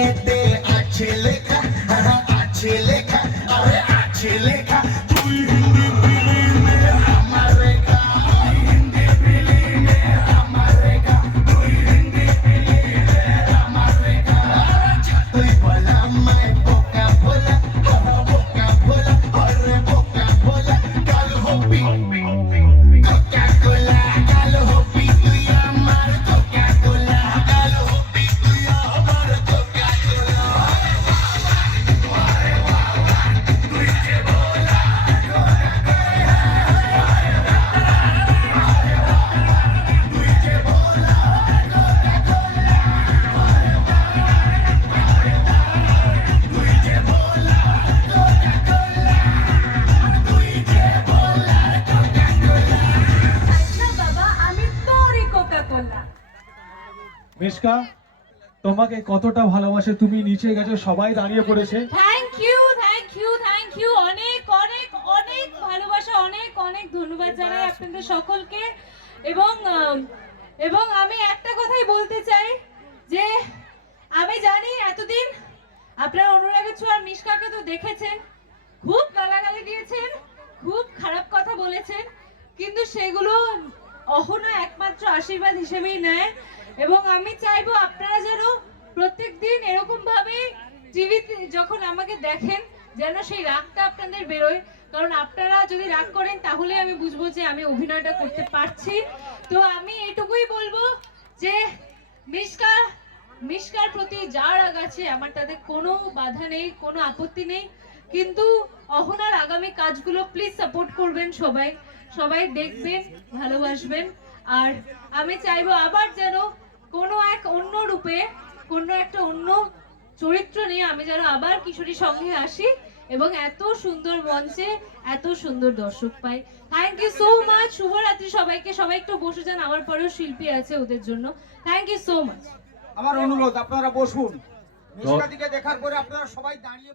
கேட்டு அச்சிலுக்கு মিশকা, তোমাকে কতটা ভালোবাসে তুমি নিচে গেছো, সবাই দাঁড়িয়ে পড়েছে। Thank you thank you thank you অনেক অনেক অনেক ভালোবাসা, অনেক অনেক ধন্যবাদ জানাই আপনাদের সকলকে। এবং এবং আমি একটা কথাই বলতে চাই, যে আমি জানি এতদিন আপনারা অনুরাগের ছোঁয়ার মিশকাকে তো দেখেছেন, খুব গালাগালি দিয়েছেন, খুব খারাপ কথা বলেছেন, কিন্তু সেগুলো অহনা একমাত্র আশীর্বাদ হিসেবেই নেয়। এবং আমি চাইব আপনারা যেন প্রত্যেকদিন এরকম ভাবে টিভিতে যখন আমাকে দেখেন, যেন সেই রাগটা আপনাদের বেরোয়। কারণ আপনারা যদি রাগ করেন, তাহলে আমি বুঝব যে আমি অভিনয়টা করতে পারছি। তো আমি এটুকুই বলব যে মিশকা মিশকার প্রতি যা রাগ আছে, আমার তাতে কোনো বাধা নেই, কোনো আপত্তি নেই। কিন্তু অহনার আগামী কাজগুলো প্লিজ সাপোর্ট করবেন সবাই। সবাই দেখবেন, ভালোবাসবেন। আর আমি চাইব আবার যেন কোনো এক অন্য রূপে কোনো একটা অন্য চরিত্র নিয়ে আমি যেন আবার কিশোরী সঙ্গে আসি এবং এত সুন্দর মঞ্চে এত সুন্দর দর্শক পাই। থ্যাংক ইউ সো মাচ শুভরাত্রি সবাইকে। সবাই একটু বসে যান। আমার পরেও শিল্পী আছে ওদের জন্য। থ্যাংক ইউ সো মাচ আমার অনুরোধ আপনারা বসুন। দেখার পরে আপনারা সবাই দাঁড়িয়ে।